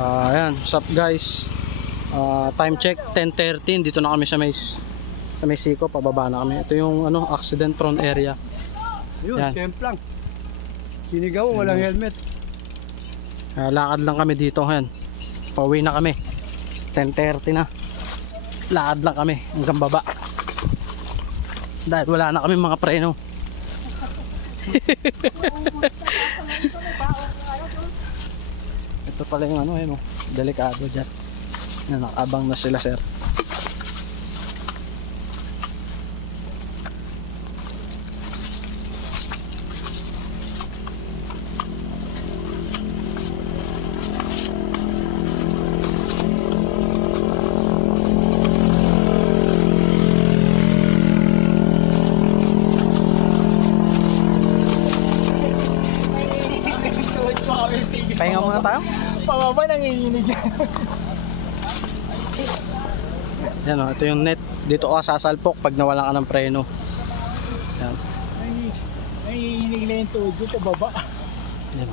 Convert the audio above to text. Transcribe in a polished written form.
Ayan, what's up guys? Time check 10:13. Dito na kami sa may Siko, pababa na kami. Ito yung accident prone area. Yun, Yan. camp lang. Sinigaw, walang helmet. Lakad lang kami dito ngayon. Pauwi na kami. 10:30 na. Lakad lang kami hanggang baba. Dahil wala na kami mga preno. Ito pala yung delikado dyan. Nakabang na sila, sir. Pahinga muna tayo. Pababa nanginginig. Yan ito yung net. Dito ka sasalpok pag nawalan ka ng preno. Yan. Nanginginig na yung tuhod ko pababa. Yan.